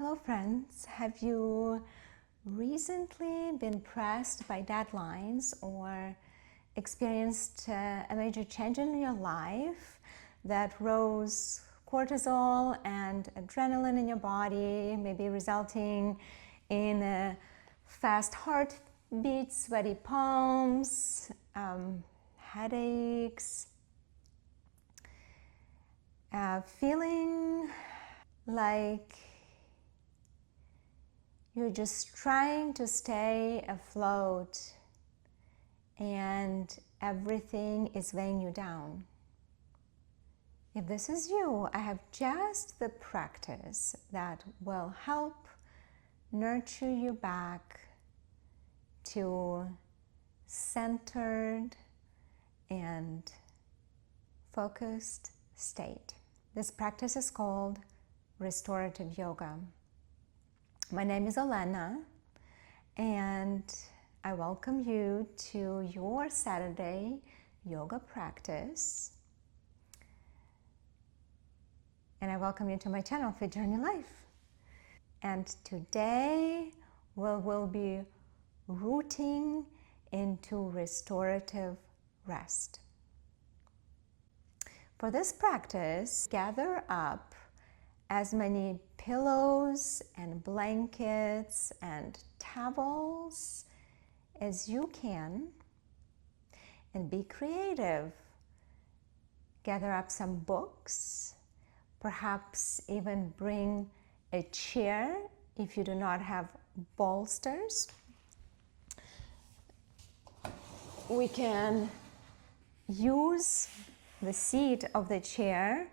Hello friends, have you recently been pressed by deadlines or experienced a major change in your life that rose cortisol and adrenaline in your body, maybe resulting in a fast heartbeat, sweaty palms, headaches, feeling like you're just trying to stay afloat and everything is weighing you down? If this is you, I have just the practice that will help nurture you back to centered and focused state. This practice is called Restorative Yoga. My name is Elena, and I welcome you to your Saturday yoga practice. And I welcome you to my channel, Fit Journey Life. And today we'll be rooting into restorative rest. For this practice, gather up as many pillows and blankets and towels as you can, and be creative. Gather up some books, perhaps even bring a chair if you do not have bolsters. We can use the seat of the chair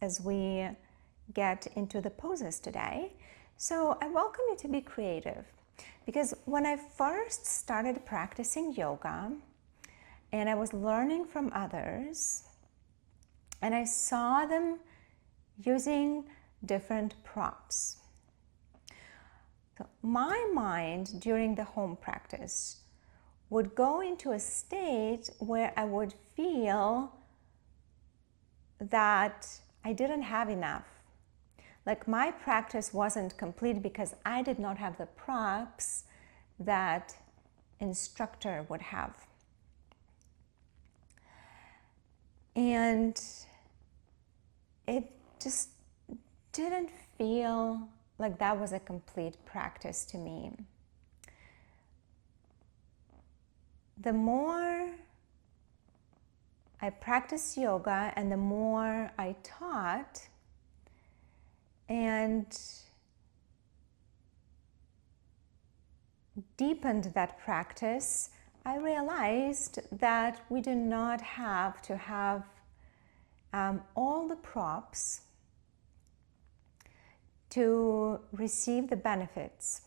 as we get into the poses today. So I welcome you to be creative, because when I first started practicing yoga and I was learning from others and I saw them using different props, so my mind during the home practice would go into a state where I would feel that I didn't have enough. Like my practice wasn't complete because I did not have the props that instructor would have. And it just didn't feel like that was a complete practice to me. The more I practiced yoga and the more I taught and deepened that practice, I realized that we do not have to have all the props to receive the benefits.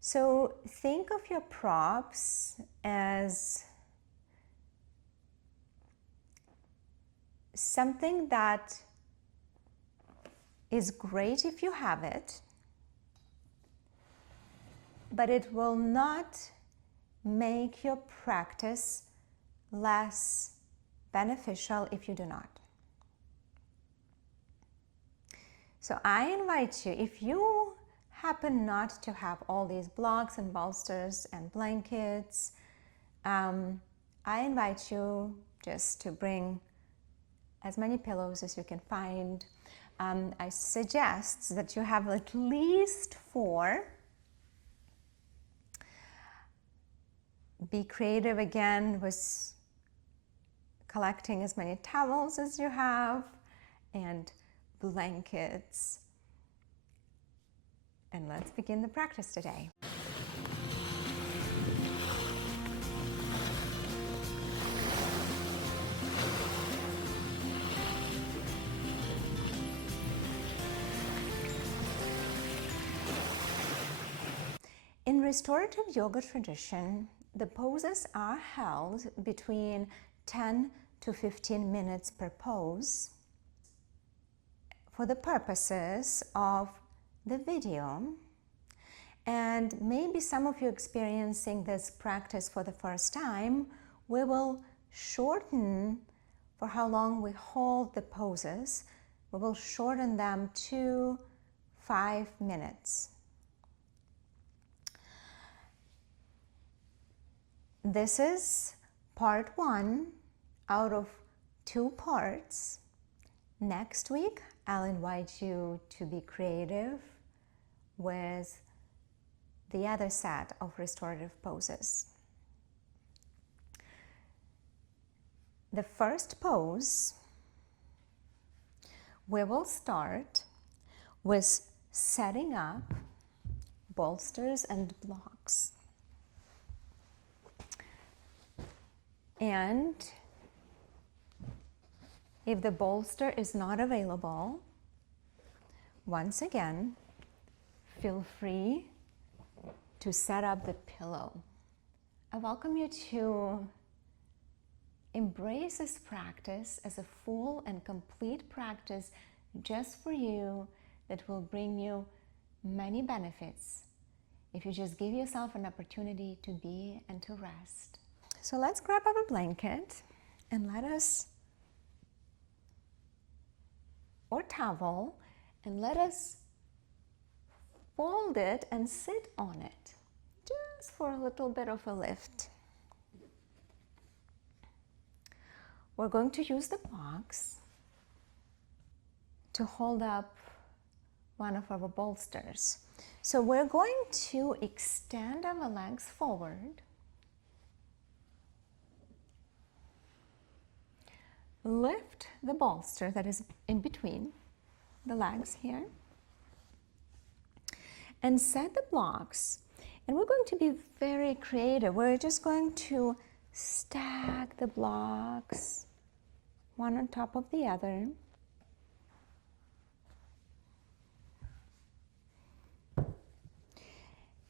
So think of your props as something that is great if you have it, but it will not make your practice less beneficial if you do not. So I invite you, if you happen not to have all these blocks and bolsters and blankets, I invite you just to bring as many pillows as you can find. I suggest that you have at least 4. Be creative again with collecting as many towels as you have and blankets. And let's begin the practice today. In restorative yoga tradition, the poses are held between 10 to 15 minutes per pose for the purposes of the video. And maybe some of you experiencing this practice for the first time, we will shorten for how long we hold the poses. We will shorten them to 5 minutes. This is part 1 out of 2 parts. Next week, I'll invite you to be creative with the other set of restorative poses. The first pose, we will start with setting up bolsters and blocks. And if the bolster is not available, once again, feel free to set up the pillow. I welcome you to embrace this practice as a full and complete practice just for you that will bring you many benefits if you just give yourself an opportunity to be and to rest. So let's grab our blanket and or towel, and let us fold it and sit on it just for a little bit of a lift. We're going to use the blocks to hold up one of our bolsters. So we're going to extend our legs forward, lift the bolster that is in between the legs here, and set the blocks. And we're going to be very creative. We're just going to stack the blocks one on top of the other.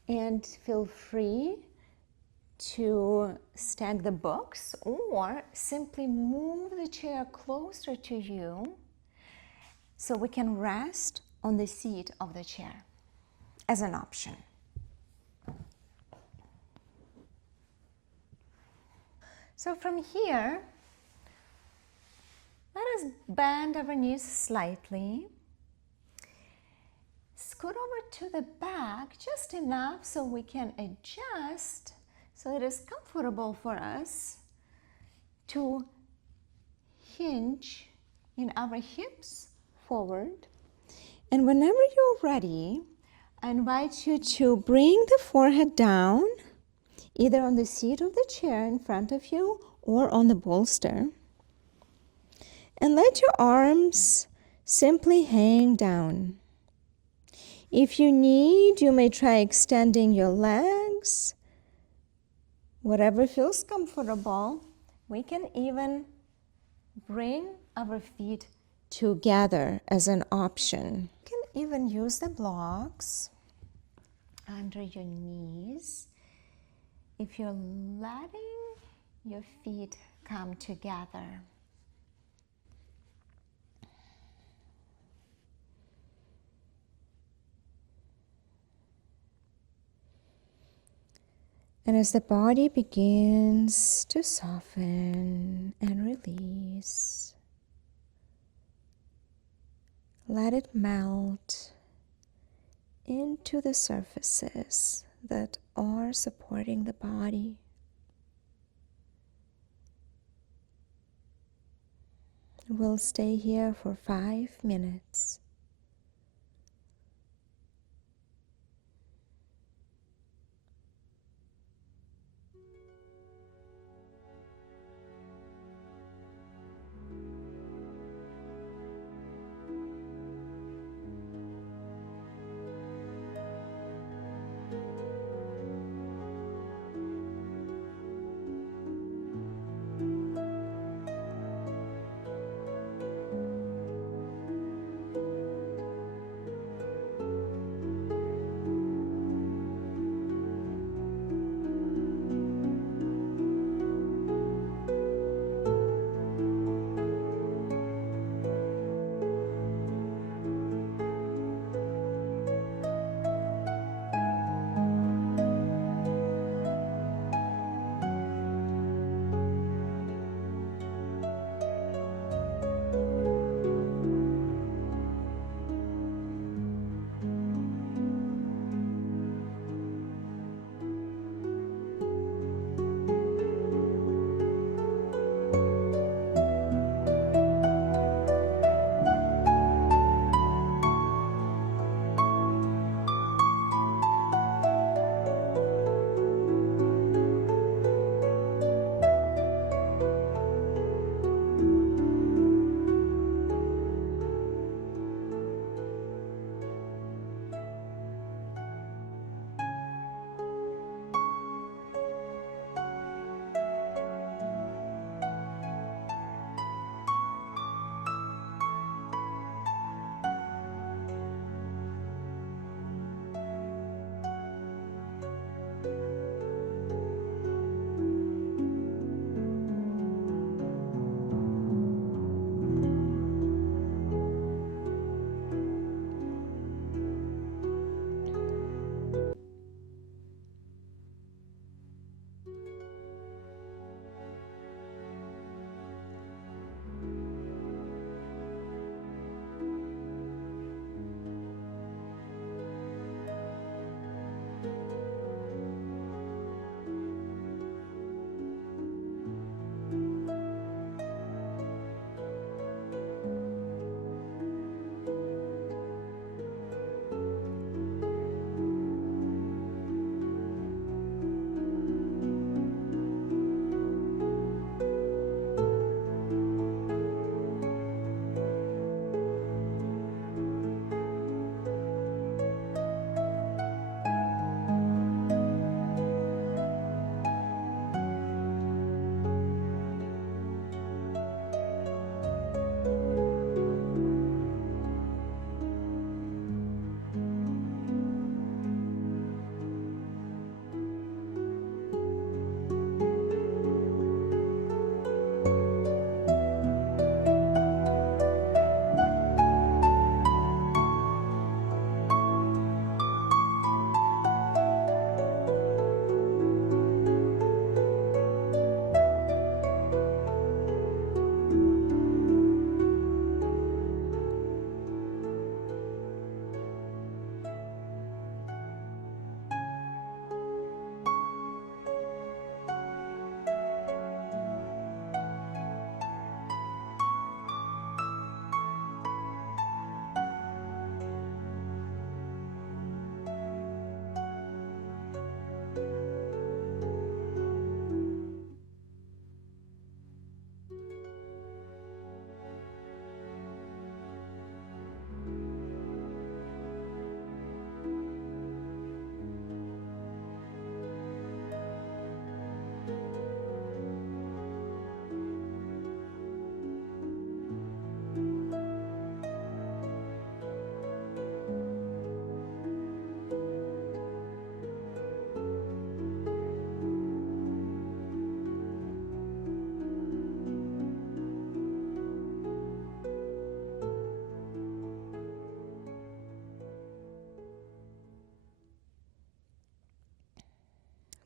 And feel free to stack the books or simply move the chair closer to you so we can rest on the seat of the chair as an option. So from here, let us bend our knees slightly. Scoot over to the back just enough so we can adjust so it is comfortable for us to hinge in our hips forward. And whenever you're ready, I invite you to bring the forehead down, either on the seat of the chair in front of you or on the bolster. And let your arms simply hang down. If you need, you may try extending your legs. Whatever feels comfortable. We can even bring our feet together as an option. You can even use the blocks under your knees if you're letting your feet come together. And as the body begins to soften and release, let it melt into the surfaces that are supporting the body. We'll stay here for 5 minutes.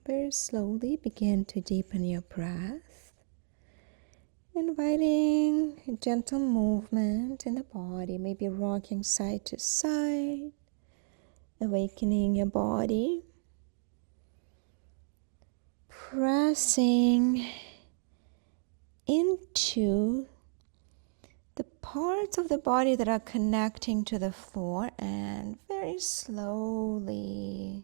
Very slowly begin to deepen your breath, inviting a gentle movement in the body, maybe rocking side to side, awakening your body, pressing into the parts of the body that are connecting to the floor, and very slowly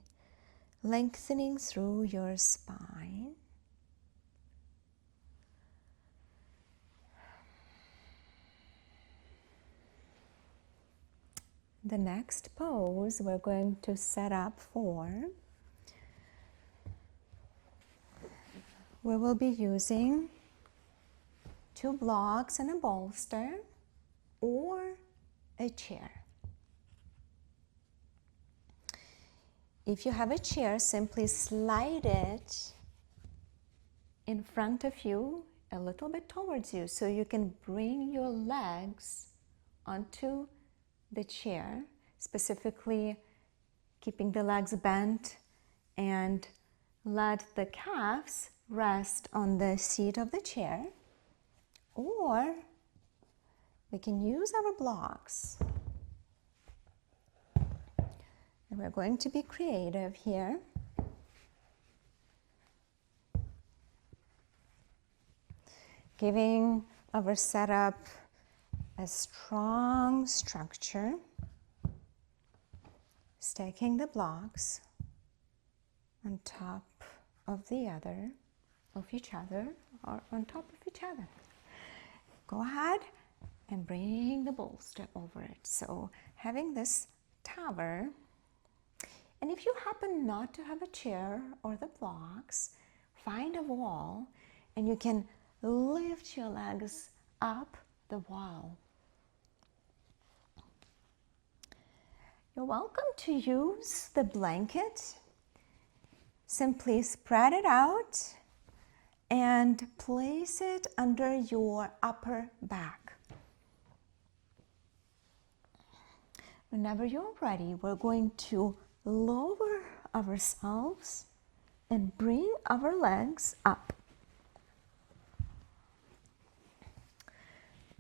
lengthening through your spine. The next pose we're going to set up for, we will be using 2 blocks and a bolster or a chair. If you have a chair, simply slide it in front of you, a little bit towards you, so you can bring your legs onto the chair, specifically keeping the legs bent, and let the calves rest on the seat of the chair. Or we can use our blocks. And we're going to be creative here. Giving our setup a strong structure. Stacking the blocks on top of the other, of each other, or on top of each other. Go ahead and bring the bolster over it. So having this tower, and if you happen not to have a chair or the blocks, find a wall and you can lift your legs up the wall. You're welcome to use the blanket. Simply spread it out and place it under your upper back. Whenever you're ready, we're going to lower ourselves and bring our legs up.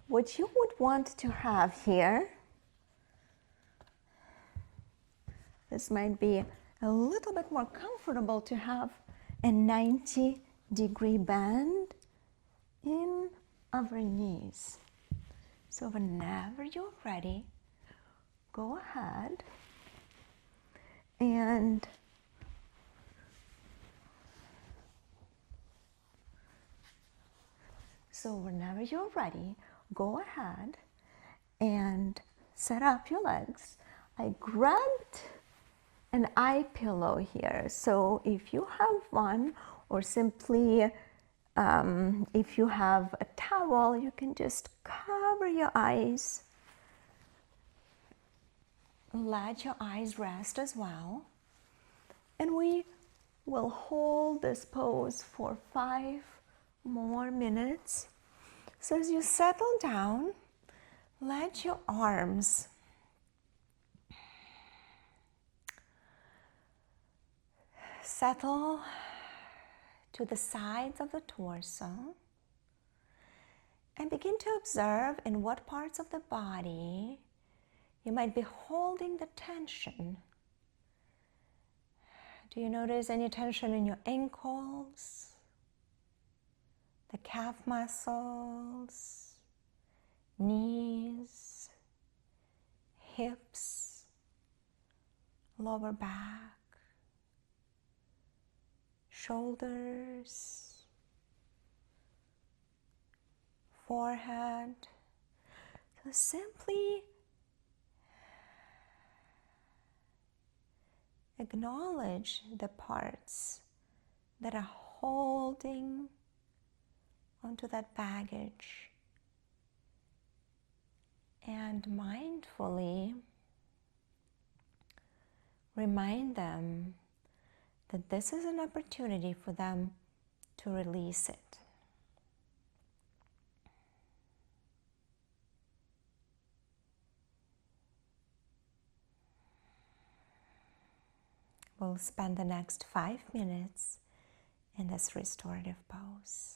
What you would want to have here, this might be a little bit more comfortable to have a 90-degree bend in our knees. So whenever you're ready, go ahead and set up your legs. I grabbed an eye pillow here, so if you have one, or simply if you have a towel, you can just cover your eyes. Let your eyes rest as well. And we will hold this pose for 5 more minutes. So as you settle down, let your arms settle to the sides of the torso and begin to observe in what parts of the body you might be holding the tension. Do you notice any tension in your ankles, the calf muscles, knees, hips, lower back, shoulders, forehead? So simply acknowledge the parts that are holding onto that baggage, and mindfully remind them that this is an opportunity for them to release it. We'll spend the next 5 minutes in this restorative pose.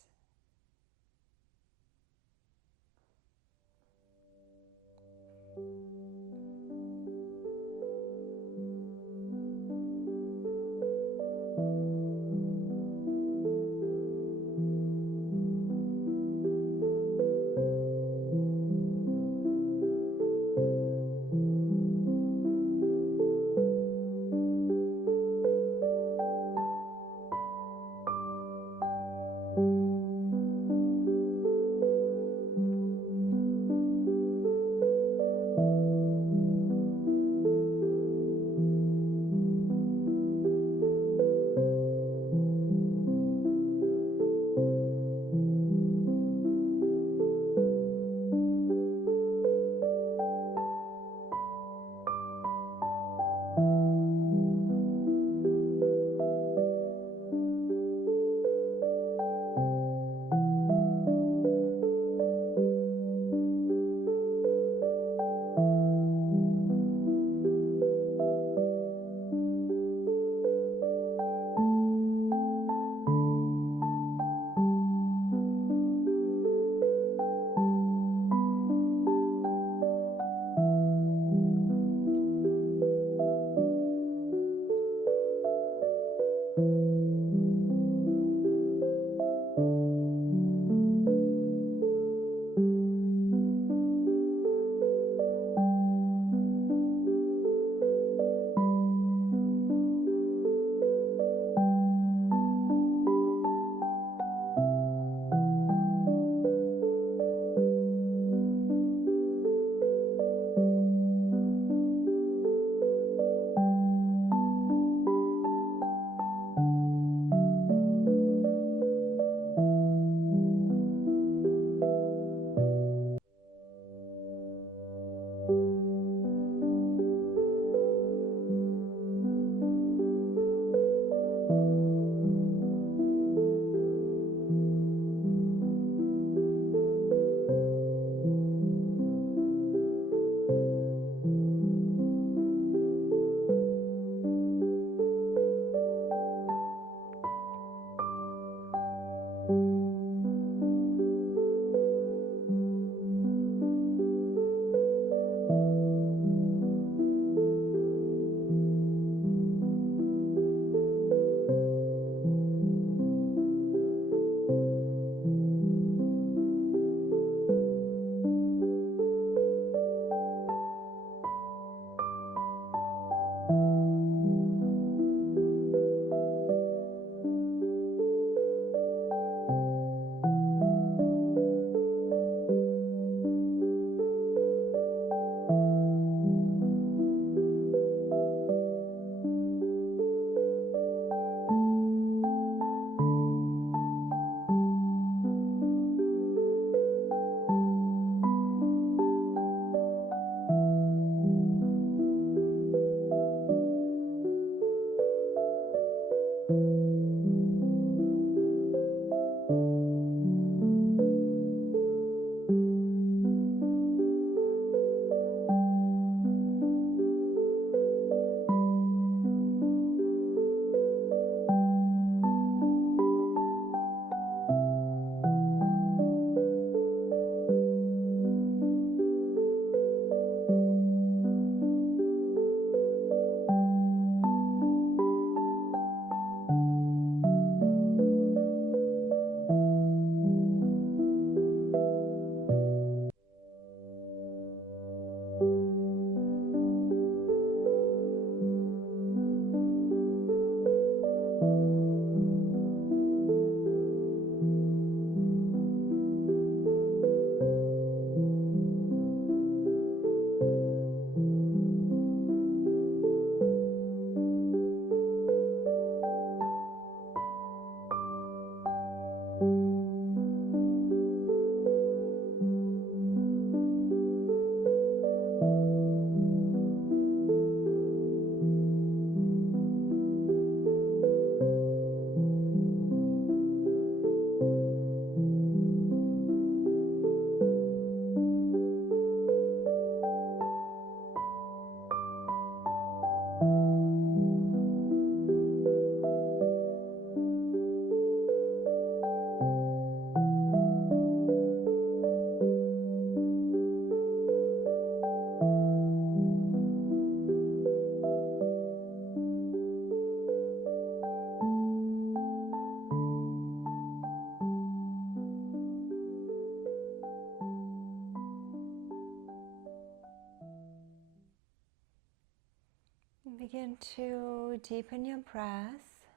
begin to deepen your breath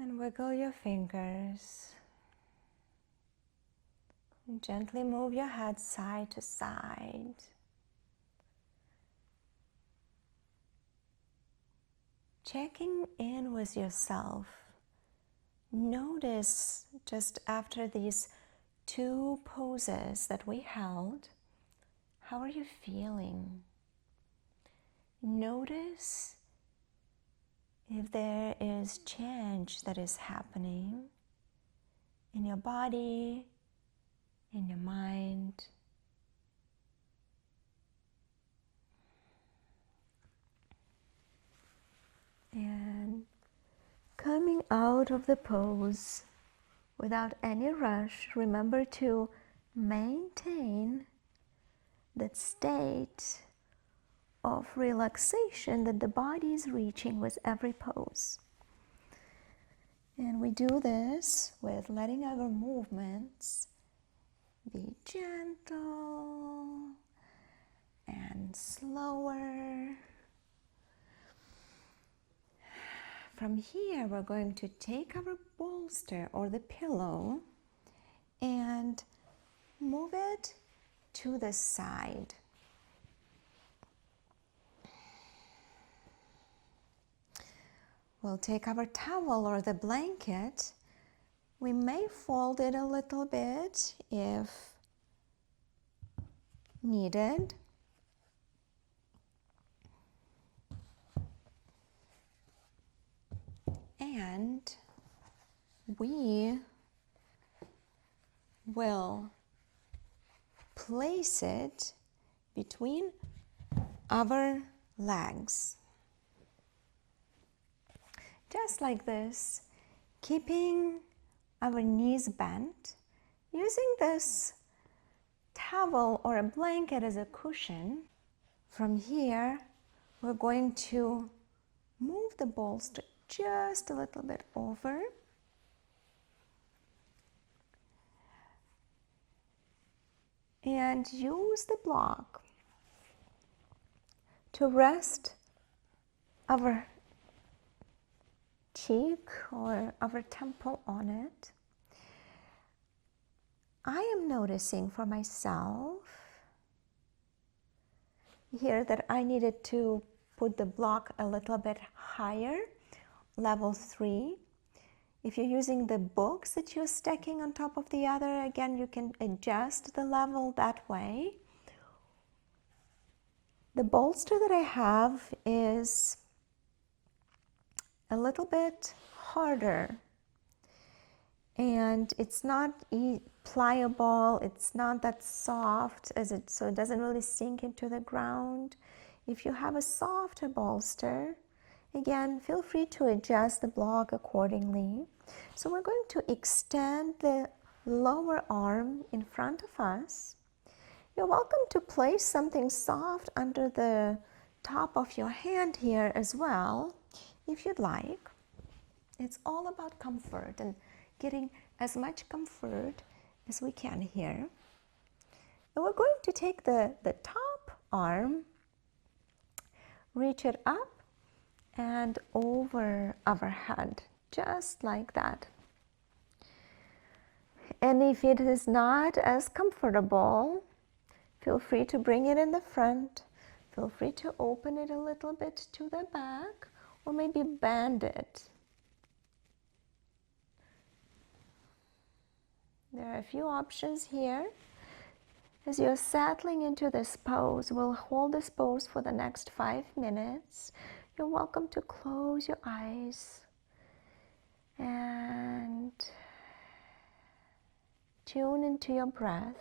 and wiggle your fingers. And gently move your head side to side. Checking in with yourself. Notice just after these 2 poses that we held, how are you feeling? Notice if there is change that is happening in your body, in your mind. And coming out of the pose without any rush, remember to maintain that state of relaxation that the body is reaching with every pose. And we do this with letting our movements be gentle and slower. From here, we're going to take our bolster or the pillow and move it to the side. We'll take our towel or the blanket. We may fold it a little bit if needed. And we will place it between our legs. Just like this, keeping our knees bent, using this towel or a blanket as a cushion. From here, we're going to move the bolster just a little bit over. And use the block to rest our cheek or our temple on it. I am noticing for myself here that I needed to put the block a little bit higher, level 3. If you're using the books that you're stacking on top of the other, again, you can adjust the level that way. The bolster that I have is a little bit harder, and it's not pliable, it's not that soft as it, so it doesn't really sink into the ground. If you have a softer bolster, again, feel free to adjust the block accordingly. So we're going to extend the lower arm in front of us. You're welcome to place something soft under the top of your hand here as well, if you'd like. It's all about comfort and getting as much comfort as we can here. And we're going to take the top arm, reach it up and over our head, just like that. And if it is not as comfortable, feel free to bring it in the front. Feel free to open it a little bit to the back, or maybe bend it. There are a few options here. As you're settling into this pose, we'll hold this pose for the next 5 minutes. You're welcome to close your eyes and tune into your breath.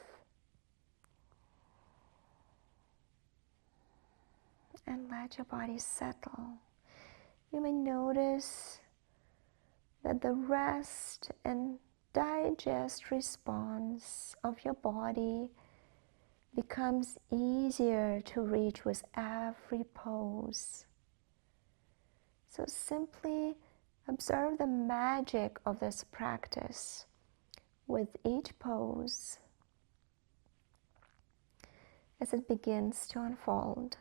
And let your body settle. You may notice that the rest and digest response of your body becomes easier to reach with every pose. So simply observe the magic of this practice with each pose as it begins to unfold.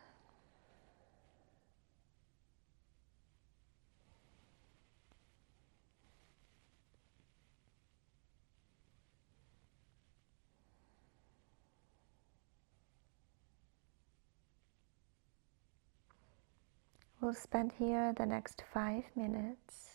We'll spend here the next 5 minutes.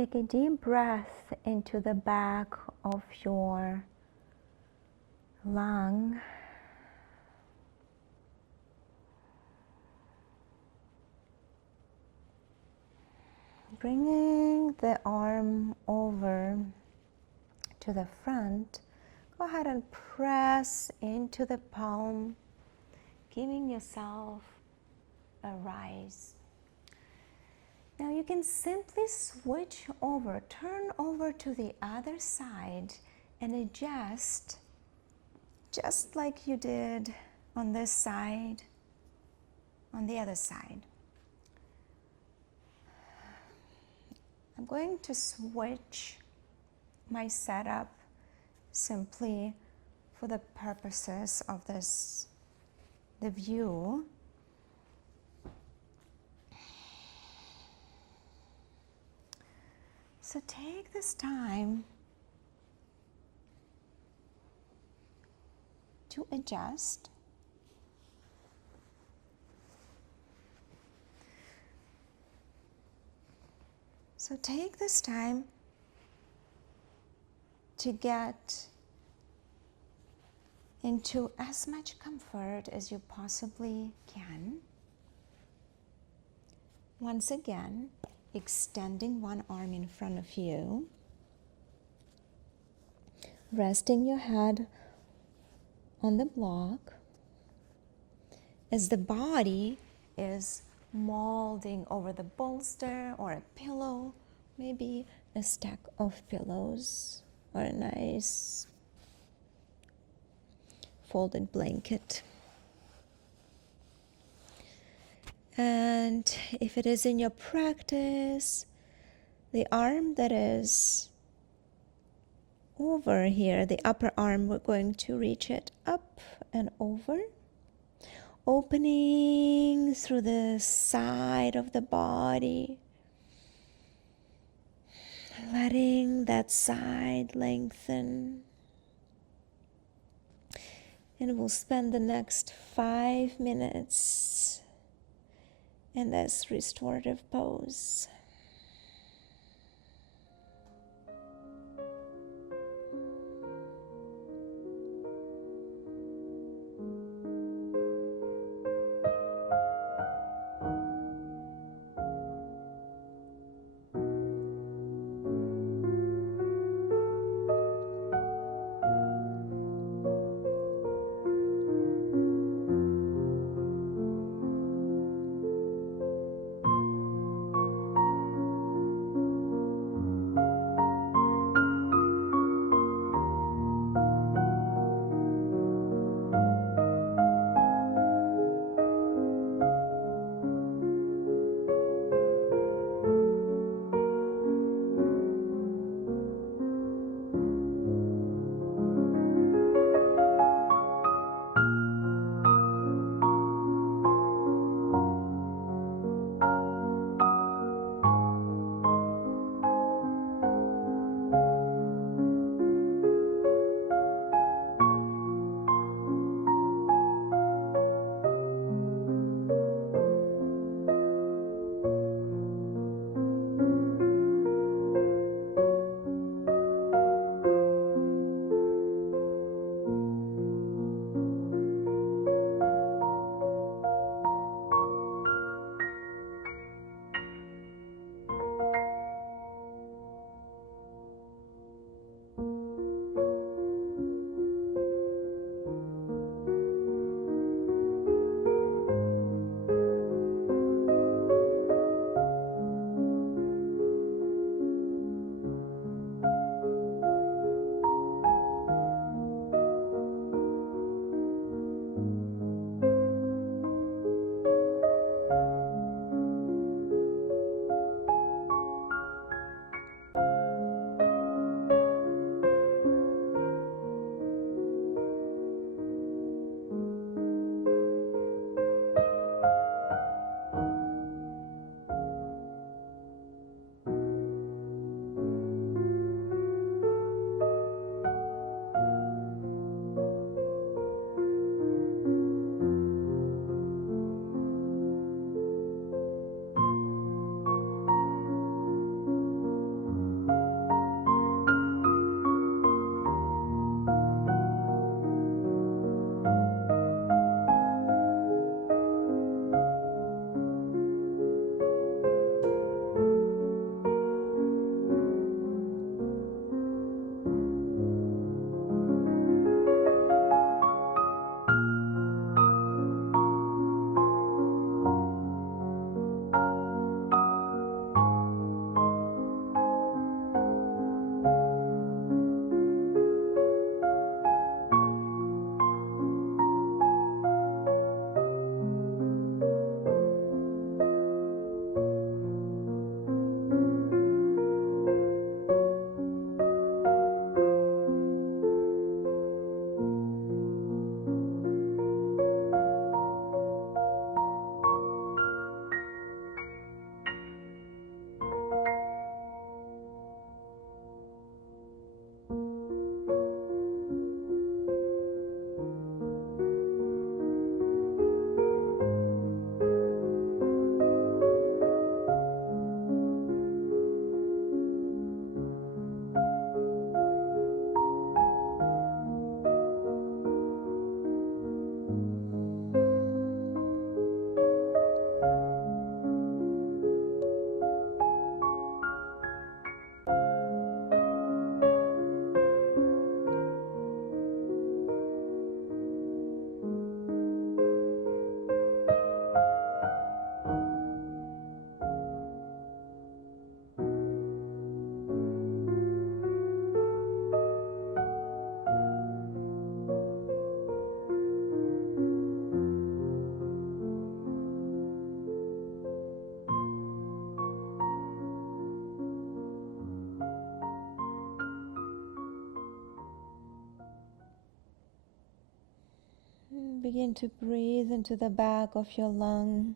Take a deep breath into the back of your lung. Bringing the arm over to the front, go ahead and press into the palm, giving yourself a rise. Now you can simply switch over, turn over to the other side and adjust just like you did on this side, on the other side. I'm going to switch my setup simply for the purposes of the view. So take this time to adjust. So take this time to get into as much comfort as you possibly can. Once again, extending one arm in front of you, resting your head on the block as the body is molding over the bolster or a pillow, maybe a stack of pillows or a nice folded blanket. And if it is in your practice, the arm that is over here, the upper arm, we're going to reach it up and over, opening through the side of the body, letting that side lengthen. And we'll spend the next 5 minutes in this restorative pose. Begin to breathe into the back of your lung.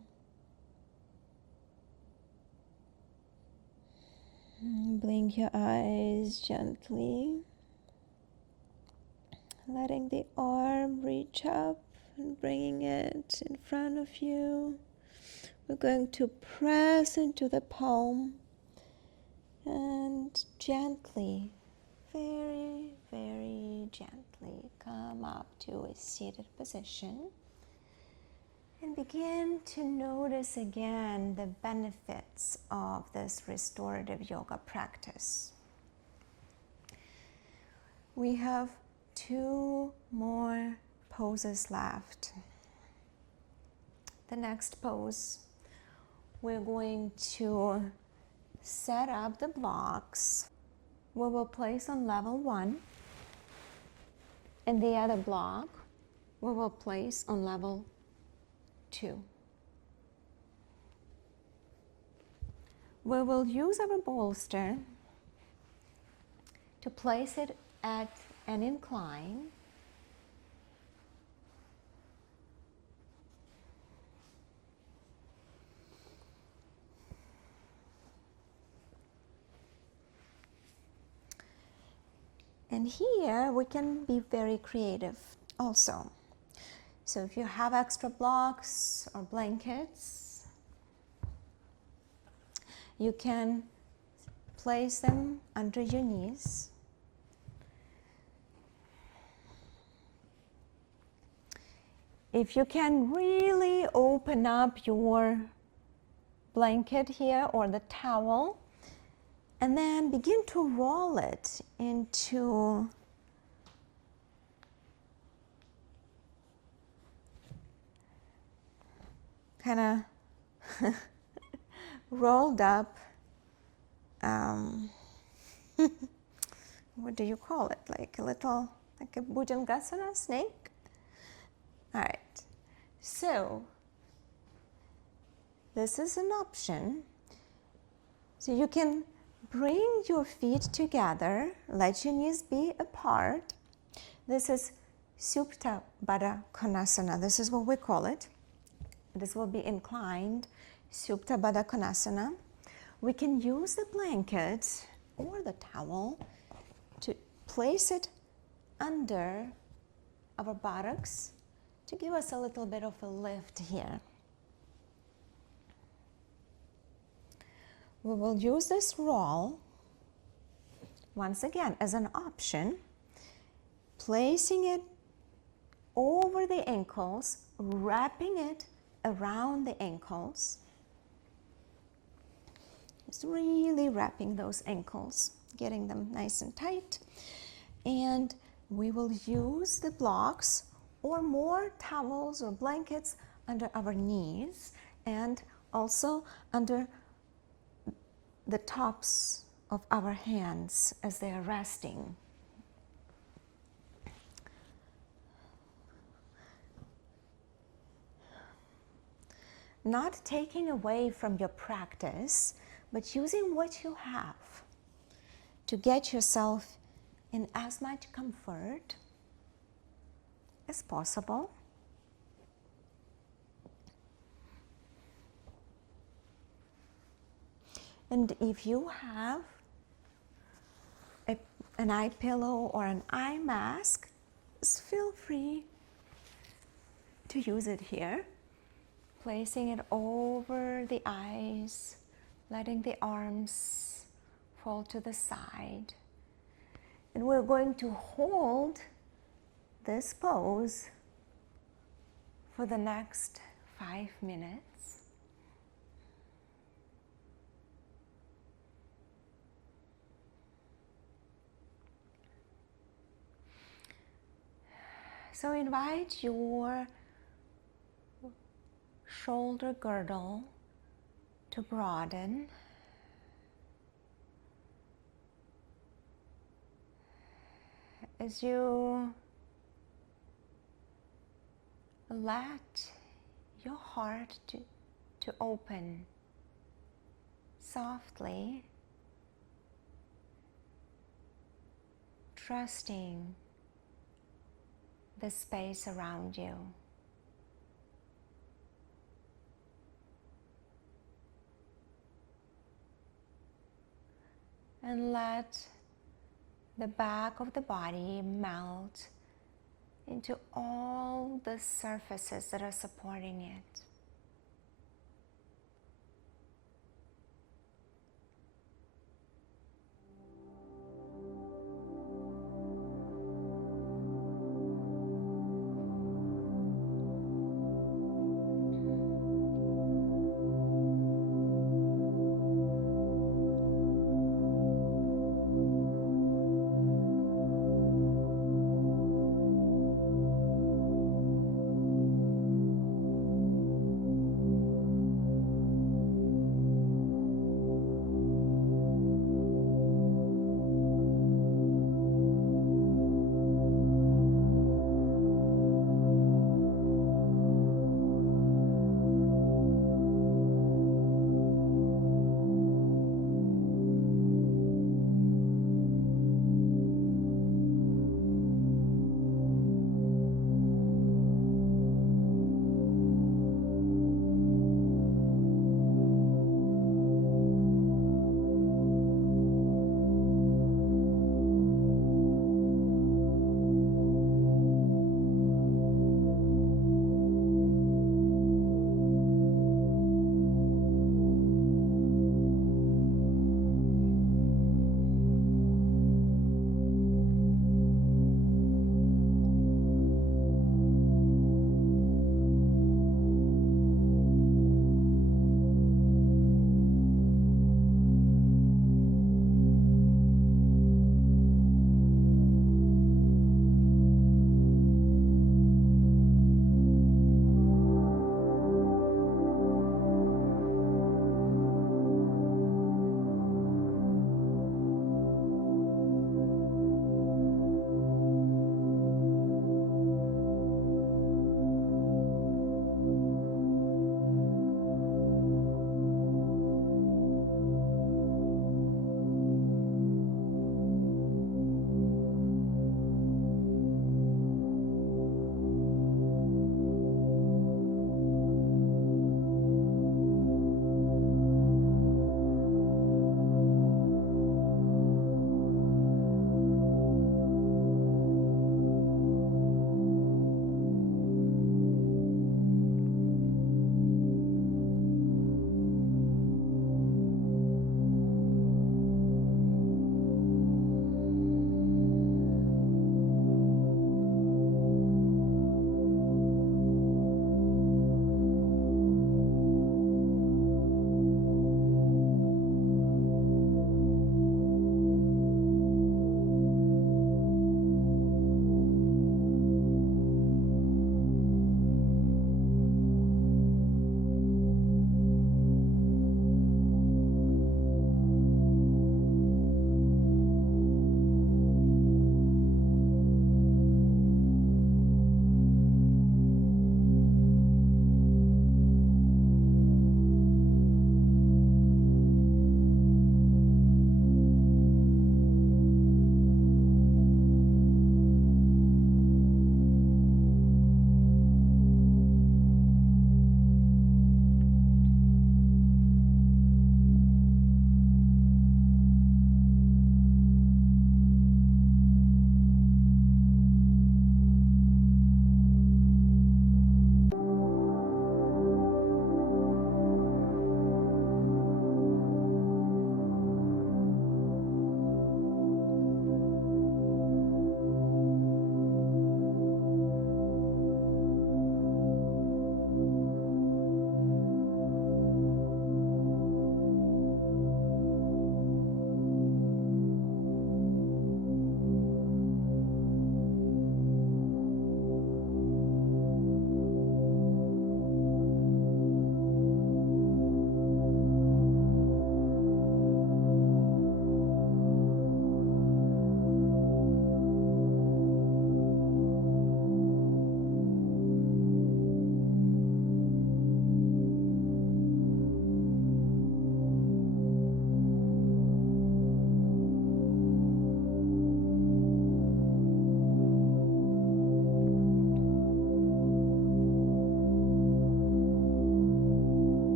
Blink your eyes gently, letting the arm reach up and bringing it in front of you. We're going to press into the palm and gently, very, very gently come up to a seated position and begin to notice again the benefits of this restorative yoga practice. We have 2 more poses left. The next pose, we're going to set up the blocks. We will place on level 1, and the other block we will place on level 2. We will use our bolster to place it at an incline. And here we can be very creative also. So if you have extra blocks or blankets, you can place them under your knees. If you can really open up your blanket here or the towel, and then begin to roll it into kind of rolled up, what do you call it? Like a Bhujangasana snake? All right, so this is an option. So you can bring your feet together, let your knees be apart. This is Supta Baddha Konasana. This is what we call it. This will be inclined Supta Baddha Konasana. We can use the blanket or the towel to place it under our buttocks to give us a little bit of a lift here. We will use this roll once again as an option, placing it over the ankles, wrapping it around the ankles. Just really wrapping those ankles, getting them nice and tight. And we will use the blocks or more towels or blankets under our knees and also under the tops of our hands as they are resting. Not taking away from your practice, but using what you have to get yourself in as much comfort as possible. And if you have an eye pillow or an eye mask, just feel free to use it here, placing it over the eyes, letting the arms fall to the side. And we're going to hold this pose for the next 5 minutes. So invite your shoulder girdle to broaden. As you let your heart to open softly, trusting the space around you. And let the back of the body melt into all the surfaces that are supporting it.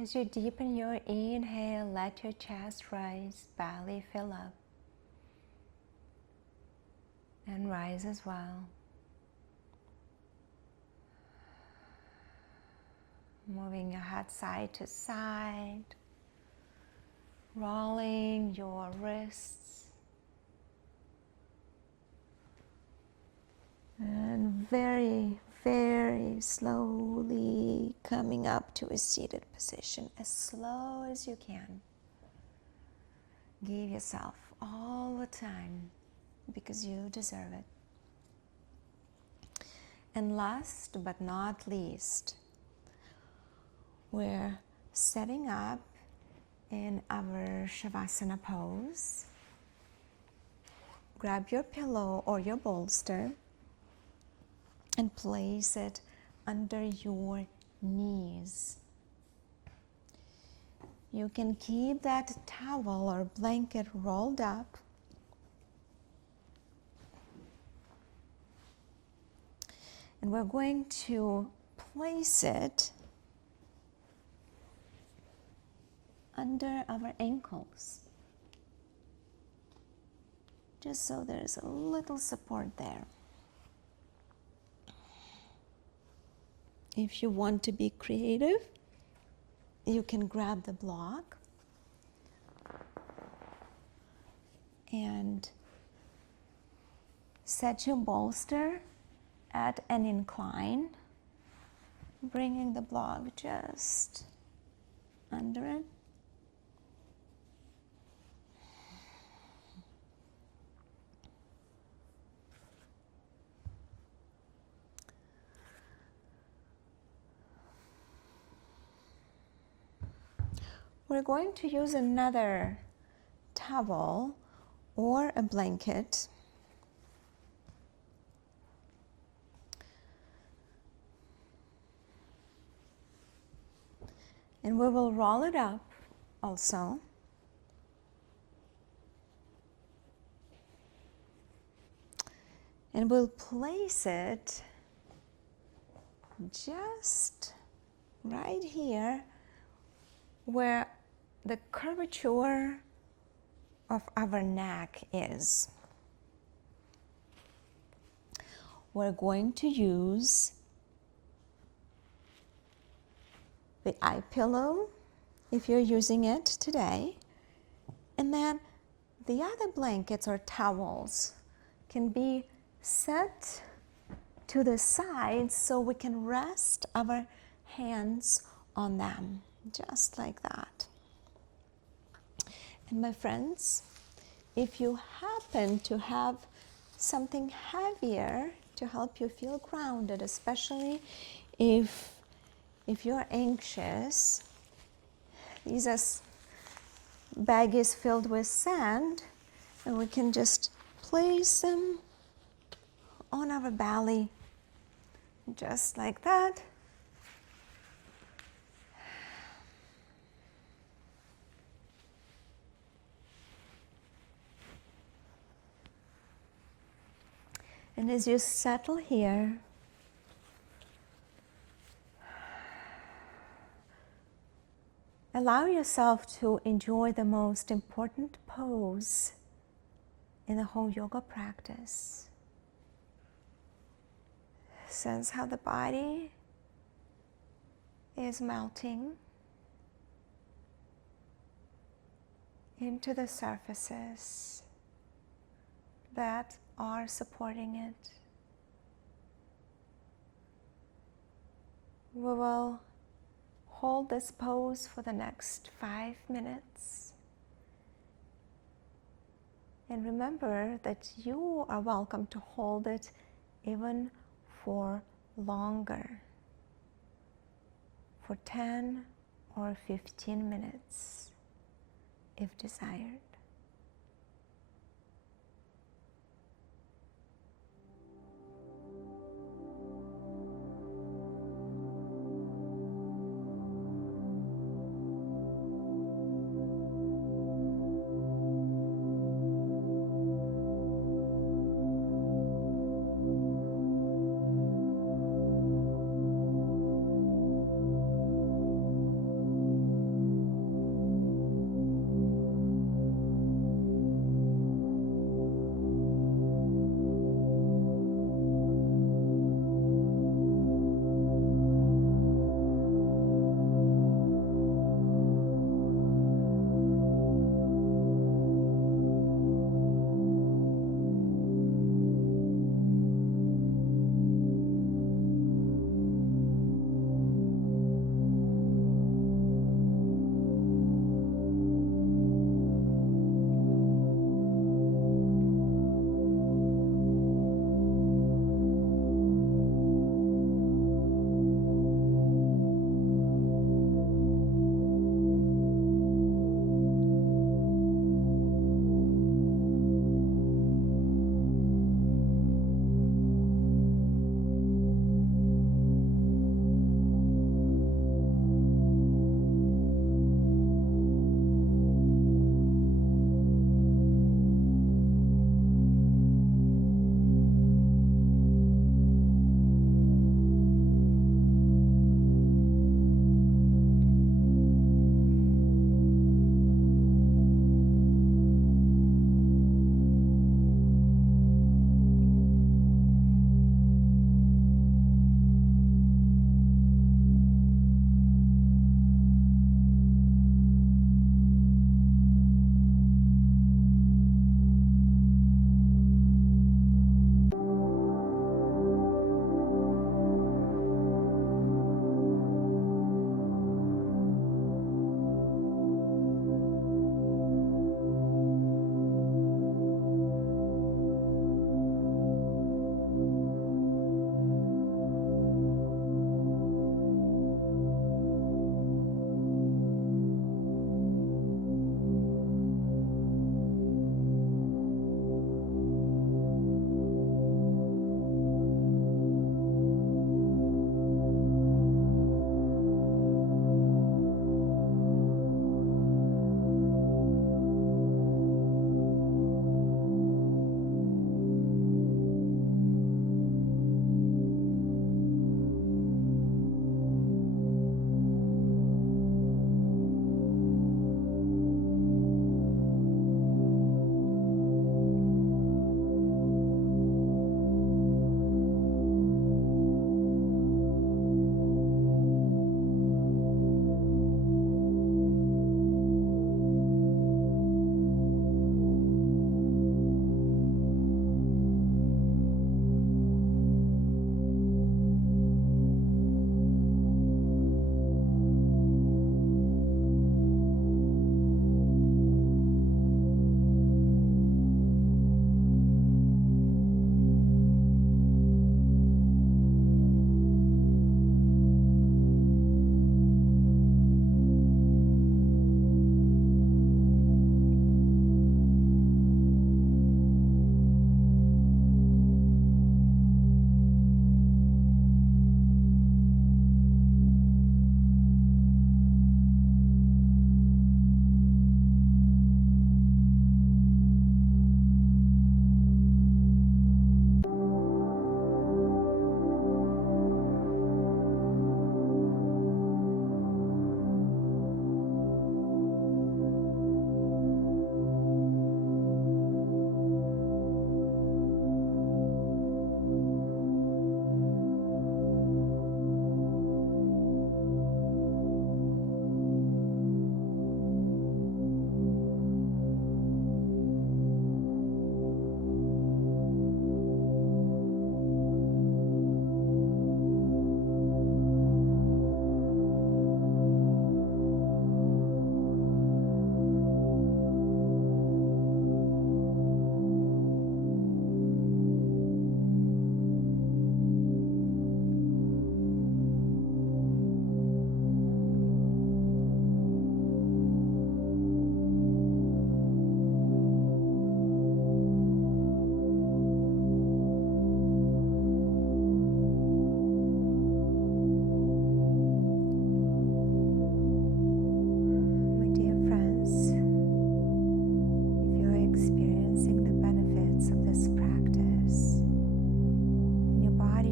As you deepen your inhale, let your chest rise, belly fill up, and rise as well. Moving your head side to side, rolling your wrists, and very, very slowly coming up to a seated position, as slow as you can. Give yourself all the time because you deserve it. And last but not least, we're setting up in our Shavasana pose. Grab your pillow or your bolster and place it under your knees. You can keep that towel or blanket rolled up. And we're going to place it under our ankles, just so there's a little support there. If you want to be creative, you can grab the block and set your bolster at an incline, bringing the block just under it. We're going to use another towel or a blanket. And we will roll it up also. And we'll place it just right here where the curvature of our neck is. We're going to use the eye pillow if you're using it today, and then the other blankets or towels can be set to the side so we can rest our hands on them, just like that. And my friends, if you happen to have something heavier to help you feel grounded, especially if you're anxious, this bag is filled with sand, and we can just place them on our belly, just like that. And as you settle here, allow yourself to enjoy the most important pose in the whole yoga practice. Sense how the body is melting into the surfaces that are supporting it. We will hold this pose for the next 5 minutes. And remember that you are welcome to hold it even for longer, for 10 or 15 minutes, if desired.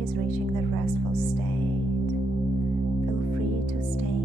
body is reaching that restful state, feel free to stay